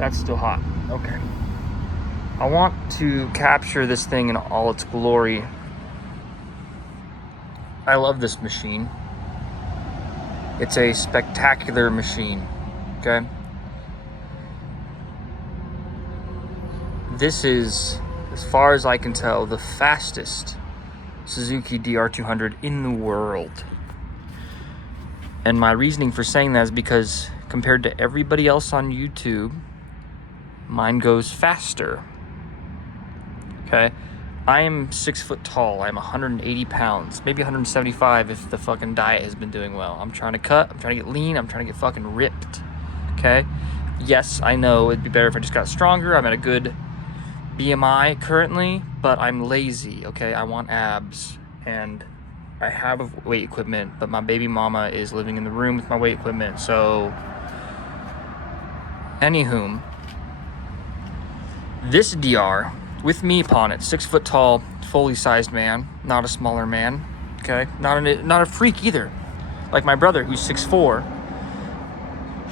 That's still hot. Okay. I want to capture this thing in all its glory. I love this machine. It's a spectacular machine, okay? This is, as far as I can tell, the fastest Suzuki Dr200 in the world. And my reasoning for saying that is because compared to everybody else on YouTube, mine goes faster. Okay? I am 6 foot tall. I'm 180 pounds, maybe 175 if the fucking diet has been doing well. I'm trying to cut, I'm trying to get lean, I'm trying to get fucking ripped. Okay? Yes, I know it'd be better if I just got stronger. I'm at a good BMI currently, but I'm lazy, okay? I want abs, and I have weight equipment, but my baby mama is living in the room with my weight equipment, so anywho, this DR with me upon it, 6 foot tall, fully sized man, not a smaller man, okay? Not a freak either, like my brother who's 6'4".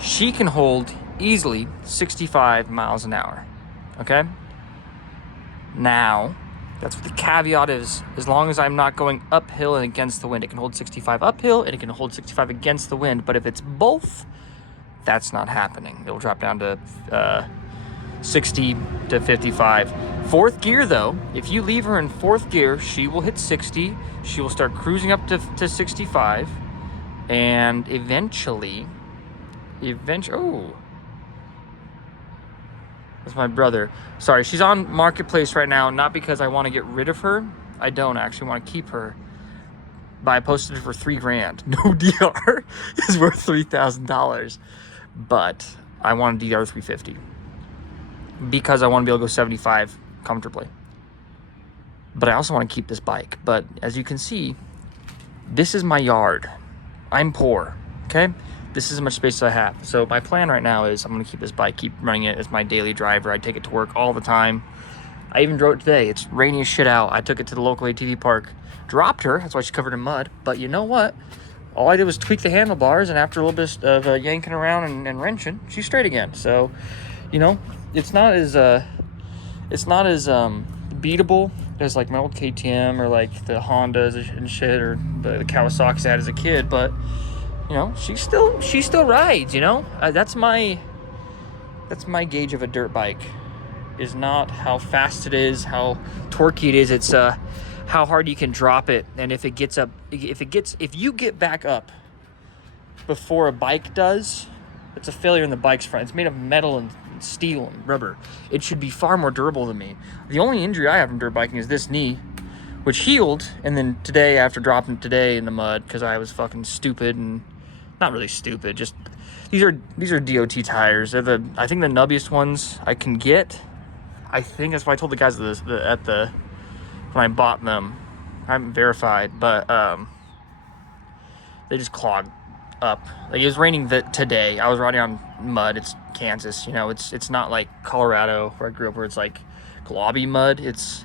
She can hold easily 65 miles an hour, okay? Now, that's what the caveat is. As long as I'm not going uphill and against the wind, it can hold 65 uphill and it can hold 65 against the wind. But if it's both, that's not happening. It'll drop down to 60 to 55. Fourth gear, though, if you leave her in fourth gear, she will hit 60. She will start cruising up to 65. And eventually, oh. That's my brother. Sorry, she's on Marketplace right now, not because I want to get rid of her. I don't actually want to keep her. But I posted it for $3,000. No DR is worth $3,000. But I want a DR 350. Because I want to be able to go 75 comfortably. But I also want to keep this bike. But as you can see, this is my yard. I'm poor, okay? This is how much space I have. So my plan right now is I'm going to keep this bike, keep running it as my daily driver. I take it to work all the time. I even drove it today. It's rainy as shit out. I took it to the local ATV park. Dropped her. That's why she's covered in mud. But you know what? All I did was tweak the handlebars, and after a little bit of yanking around and wrenching, she's straight again. So, you know, it's not as beatable as like my old KTM or like the Hondas and shit, or the Kawasaki's I had as a kid, but you know, she still rides, you know? That's my gauge of a dirt bike, is not how fast it is, how torquey it is. It's how hard you can drop it, and if you get back up before a bike does, it's a failure in the bike's front. It's made of metal and steel and rubber. It should be far more durable than me. The only injury I have from dirt biking is this knee, which healed, and then today, after dropping it today in the mud, because I was fucking stupid, and not really stupid, just these are DOT tires. They're I think the nubbiest ones I can get. I think that's what I told the guys when I bought them. I haven't verified, but they just clogged up. Like, it was raining today. I was riding on mud. It's Kansas, you know. It's not like Colorado where I grew up, where it's like globby mud. It's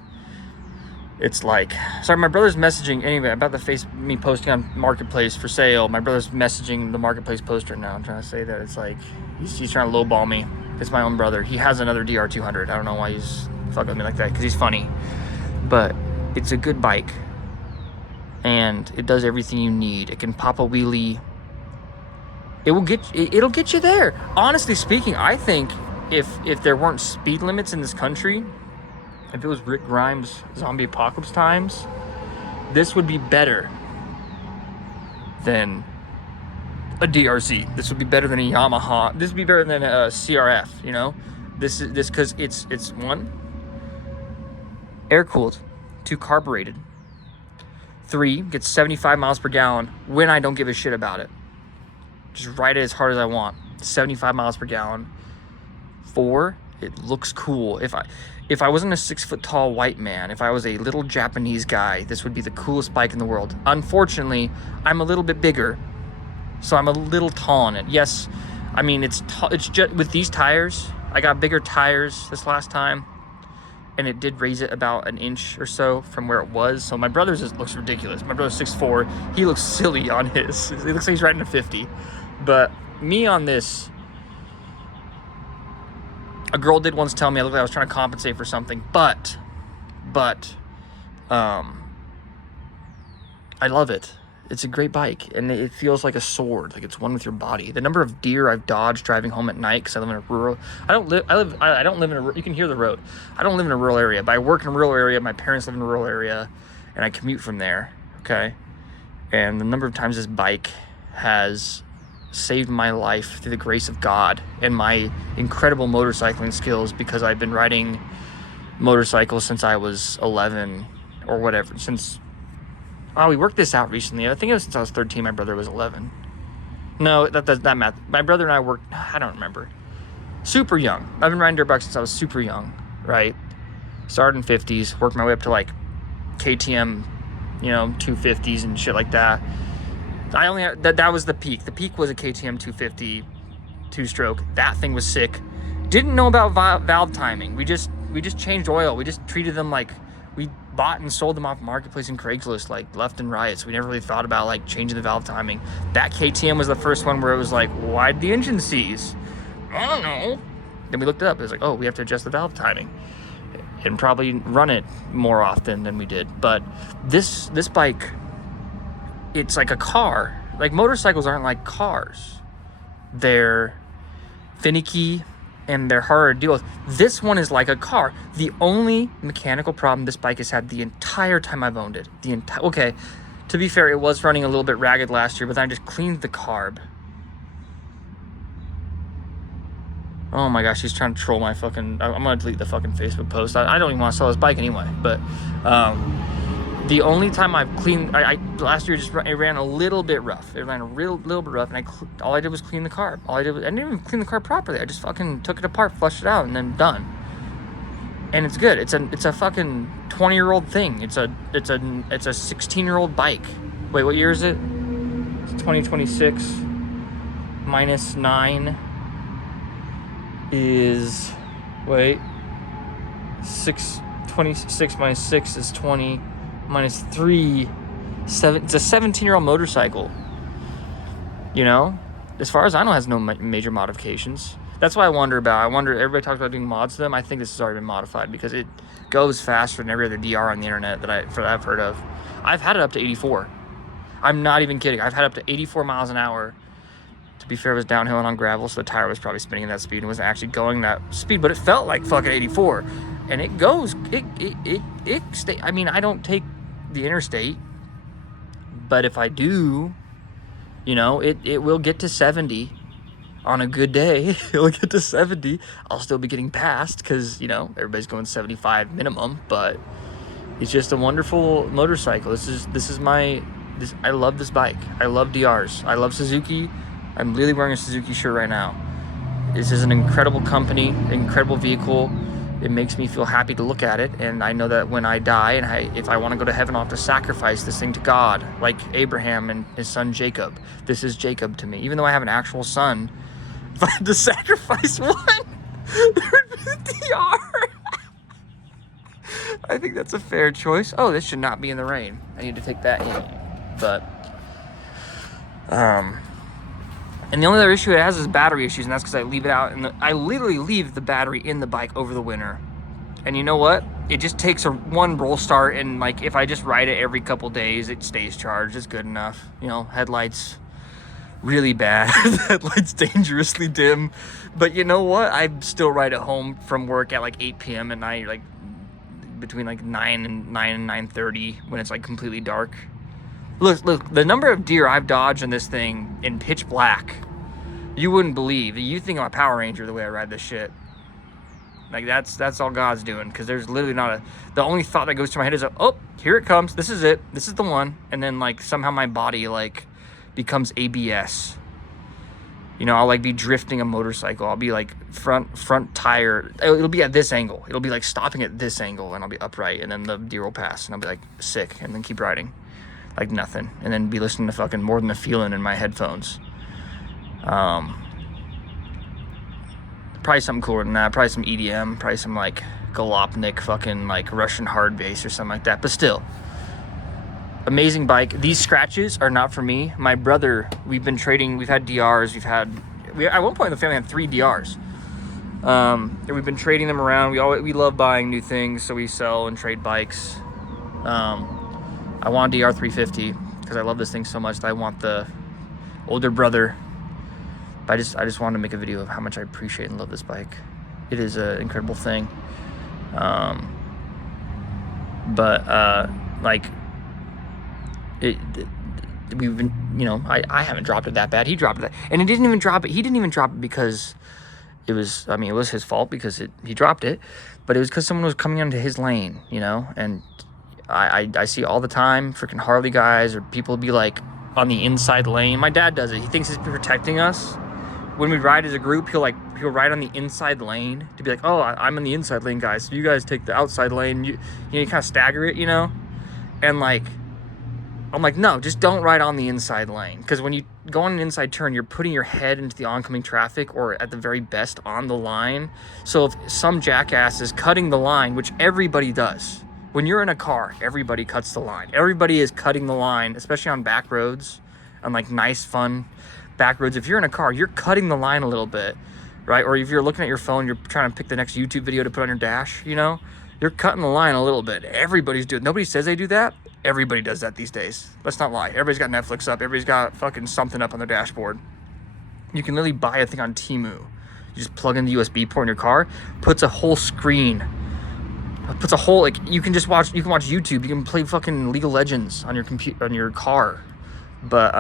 like, sorry, my brother's messaging, anyway, about me posting on Marketplace for sale. My brother's messaging the Marketplace post right now. I'm trying to say that it's like, he's trying to lowball me. It's my own brother. He has another DR200. I don't know why he's fucking with me like that, because he's funny. But it's a good bike. And it does everything you need. It can pop a wheelie. It'll get you there. Honestly speaking, I think if there weren't speed limits in this country, if it was Rick Grimes' zombie apocalypse times, this would be better than a DRZ. This would be better than a Yamaha. This would be better than a CRF, you know? This because it's one, air cooled, two, carbureted, three, gets 75 miles per gallon when I don't give a shit about it. Just ride it as hard as I want. 75 miles per gallon. Four, it looks cool. If I wasn't a 6 foot tall white man, if I was a little Japanese guy, this would be the coolest bike in the world. Unfortunately, I'm a little bit bigger, so I'm a little tall on it. Yes, I mean, it's just with these tires. I got bigger tires this last time, and it did raise it about an inch or so from where it was. So my brother's looks ridiculous. My brother's 6'4". He looks silly on his. He looks like he's riding a 50. But me on this, A girl did once tell me I looked like I was trying to compensate for something, but I love it. It's a great bike, and it feels like a sword, like it's one with your body. The number of deer I've dodged driving home at night because I live in a rural. I don't live in a. You can hear the road. I don't live in a rural area, but I work in a rural area. My parents live in a rural area, and I commute from there. Okay, and the number of times this bike has saved my life through the grace of God and my incredible motorcycling skills, because I've been riding motorcycles since I was 11 or whatever. We worked this out recently. I think it was since I was 13. My brother was 11. No, that math. My brother and I worked, I don't remember. Super young. I've been riding dirt bikes since I was super young, right? Started in 50s, worked my way up to like KTM, 250s and shit like that. That was the peak. The peak was a KTM 250 two-stroke. That thing was sick. Didn't know about valve timing. We just changed oil. We just treated them like we bought and sold them off Marketplace and Craigslist, like left and right. So we never really thought about like changing the valve timing. That KTM was the first one where it was like, why'd the engine seize? I don't know. Then we looked it up. It was like, oh, we have to adjust the valve timing and probably run it more often than we did. But this bike, it's like a car. Like, motorcycles aren't like cars. They're finicky and they're harder to deal with. This one is like a car. The only mechanical problem this bike has had the entire time I've owned it, okay, to be fair, it was running a little bit ragged last year, but then I just cleaned the carb. Oh my gosh, he's trying to troll my fucking... I'm gonna delete the fucking Facebook post. I don't even want to sell his bike anyway, but the only time I've cleaned, last year it ran a little bit rough. It ran a little bit rough, and all I did was clean the carb. I didn't even clean the carb properly. I just fucking took it apart, flushed it out, and then done. And it's good. It's a fucking 20-year-old thing. It's a 16-year-old bike. Wait, what year is it? It's 2026 minus 9 is 26 minus 6 is 20. Minus 3, 7. It's a 17-year-old motorcycle. As far as I know, it has no major modifications. That's why I wonder, everybody talks about doing mods to them. I think this has already been modified because it goes faster than every other DR on the internet that I've heard of. I've had it up to 84. I'm not even kidding. I've had up to 84 miles an hour. To be fair, it was downhill and on gravel, so the tire was probably spinning at that speed and wasn't actually going that speed, but it felt like fucking 84. And it goes, I mean, I don't take the interstate, but if I do, it will get to 70 on a good day. It'll get to 70. I'll still be getting passed because, everybody's going 75 minimum, but it's just a wonderful motorcycle. I love this bike. I love DRs. I love Suzuki. I'm literally wearing a Suzuki shirt right now. This is an incredible company, incredible vehicle. It makes me feel happy to look at it, and I know that when I die and if I want to go to heaven, I'll have to sacrifice this thing to God, like Abraham and his son Jacob. This is Jacob to me. Even though I have an actual son, if I had to sacrifice one, there would be the DR. I think that's a fair choice. Oh, this should not be in the rain. I need to take that in. But, and the only other issue it has is battery issues, and that's because I leave it out. And I literally leave the battery in the bike over the winter. And you know what? It just takes one roll start, and like if I just ride it every couple days, it stays charged. It's good enough. Headlights really bad. Headlights dangerously dim. But you know what? I still ride it home from work at like 8 p.m. at night, like between like 9 and 9:30 when it's like completely dark. Look, the number of deer I've dodged in this thing in pitch black, you wouldn't believe. You think I'm a Power Ranger the way I ride this shit. Like, that's all God's doing, because there's literally the only thought that goes to my head is, oh, here it comes. This is it. This is the one. And then, like, somehow my body, like, becomes ABS. I'll, like, be drifting a motorcycle. I'll be, like, front tire. It'll be at this angle. It'll be, like, stopping at this angle, and I'll be upright, and then the deer will pass, and I'll be, like, sick, and then keep riding. Like nothing, and then be listening to fucking More Than a Feeling in my headphones. Probably something cooler than that. Probably some EDM. Probably some like Galopnik, fucking like Russian hard bass or something like that. But still, amazing bike. These scratches are not for me. My brother, we've been trading. We've had DRs. At one point in the family had 3 DRs. And we've been trading them around. We love buying new things, so we sell and trade bikes. I want a DR350 because I love this thing so much that I want the older brother. But I just wanted to make a video of how much I appreciate and love this bike. It is an incredible thing. We've been, you know, I haven't dropped it that bad. He dropped it, and he didn't even drop it because it was, I mean, it was his fault because he dropped it, but it was because someone was coming onto his lane, you know. And I see all the time freaking Harley guys or people be like on the inside lane. My dad does it. He thinks he's protecting us. When we ride as a group, he'll ride on the inside lane to be like, oh, I'm in the inside lane, guys, so you guys take the outside lane. You kind of stagger it, you know. And like, I'm like, no, just don't ride on the inside lane, because when you go on an inside turn, you're putting your head into the oncoming traffic, or at the very best on the line. So if some jackass is cutting the line, which everybody does, when you're in a car, everybody cuts the line. Everybody is cutting the line, especially on back roads, on like nice, fun back roads. If you're in a car, you're cutting the line a little bit, right? Or if you're looking at your phone, you're trying to pick the next YouTube video to put on your dash, you know, you're cutting the line a little bit. Everybody's doing, nobody says they do that. Everybody does that these days. Let's not lie. Everybody's got Netflix up. Everybody's got fucking something up on their dashboard. You can literally buy a thing on Temu. You just plug in the USB port in your car, puts a whole screen, puts a whole, like, you can watch YouTube. You can play fucking League of Legends on your computer, on your car. But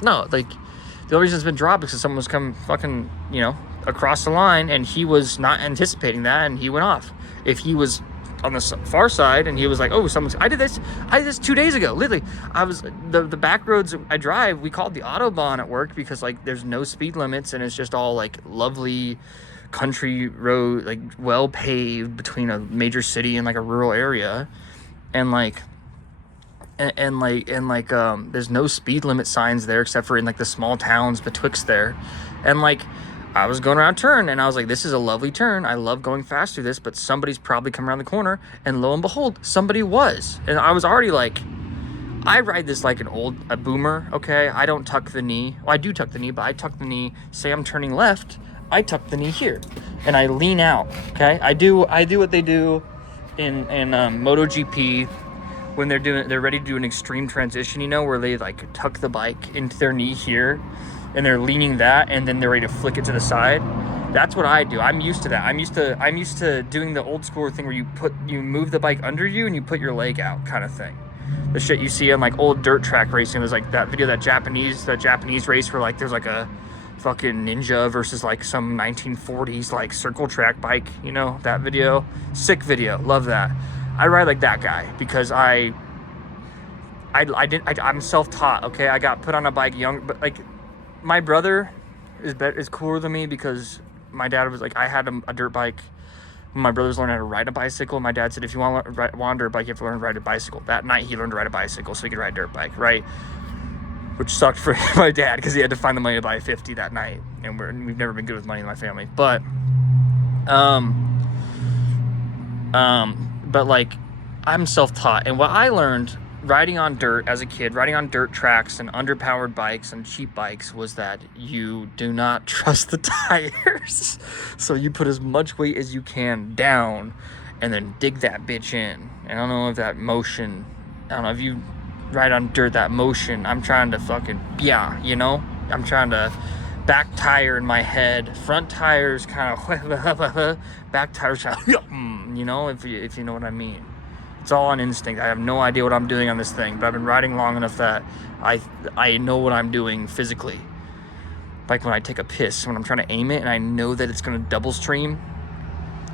no, like, the only reason it's been dropped is because someone was coming fucking, you know, across the line, and he was not anticipating that, and he went off. If he was on the far side and he was like, oh, I did this 2 days ago. Literally, I was the back roads I drive, we called the Autobahn at work because like there's no speed limits and it's just all like lovely country road, like well paved between a major city and like a rural area, and there's no speed limit signs there except for in like the small towns betwixt there. And like, I was going around a turn and I was like, this is a lovely turn. I love going fast through this, but somebody's probably coming around the corner. And lo and behold, somebody was. And I was already like, I ride this like a boomer, okay? I don't tuck the knee. Well, I do tuck the knee, but I tuck the knee. Say I'm turning left, I tuck the knee here. And I lean out, okay? I do what they do in MotoGP when they're ready to do an extreme transition, you know, where they like tuck the bike into their knee here. And they're leaning that, and then they're ready to flick it to the side. That's what I do. I'm used to that. I'm used to doing the old school thing where you move the bike under you and you put your leg out, kind of thing. The shit you see on like old dirt track racing. There's like that video, that Japanese race where like there's like a fucking ninja versus like some 1940s like circle track bike. You know that video? Sick video. Love that. I ride like that guy because I'm self-taught. Okay, I got put on a bike young, but like. My brother is cooler than me because my dad was like, I had a dirt bike. My brother's learning how to ride a bicycle. My dad said, if you want a dirt bike, you have to learn to ride a bicycle. That night, he learned to ride a bicycle so he could ride a dirt bike, right? Which sucked for my dad because he had to find the money to buy a 50 that night. And we've never been good with money in my family. But like, I'm self-taught. And what I learned riding on dirt as a kid, riding on dirt tracks and underpowered bikes and cheap bikes, was that you do not trust the tires. So you put as much weight as you can down and then dig that bitch in. And I don't know if that motion, I don't know if you ride on dirt, that motion, I'm trying to fucking, you know, I'm trying to back tire in my head, front tires kind of, back tires kind of, you know, if you know what I mean. It's all on instinct. I have no idea what I'm doing on this thing, but I've been riding long enough that I know what I'm doing physically. Like when I take a piss, when I'm trying to aim it and I know that it's going to double stream.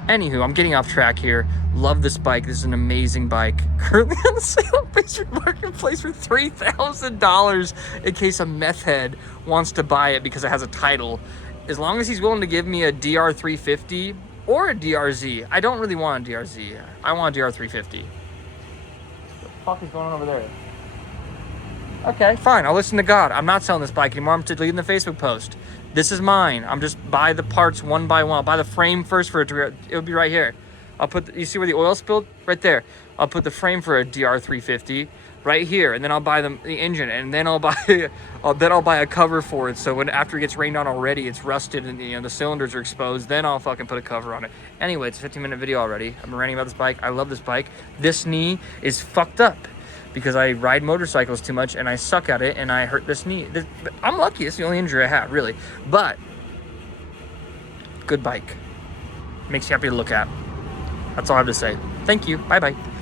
Anywho, I'm getting off track here. Love this bike. This is an amazing bike. Currently on sale on Facebook Marketplace for $3,000 in case a meth head wants to buy it because it has a title. As long as he's willing to give me a DR350 or a DRZ. I don't really want a DRZ. I want a DR350. What the fuck is going on over there? Okay, fine. I'll listen to God. I'm not selling this bike anymore. I'm deleting the Facebook post. This is mine. I'm just buy the parts one by one. I'll buy the frame first for it. It'll be right here. I'll put, you see where the oil spilled? Right there. I'll put the frame for a DR350 right here, and then I'll buy the engine, and then I'll buy, then I'll buy a cover for it. So when after it gets rained on already, it's rusted and the cylinders are exposed. Then I'll fucking put a cover on it. Anyway, it's a 15-minute video already. I've been ranting about this bike. I love this bike. This knee is fucked up because I ride motorcycles too much and I suck at it, and I hurt this knee. I'm lucky. It's the only injury I have, really. But good bike. Makes you happy to look at. That's all I have to say. Thank you. Bye-bye.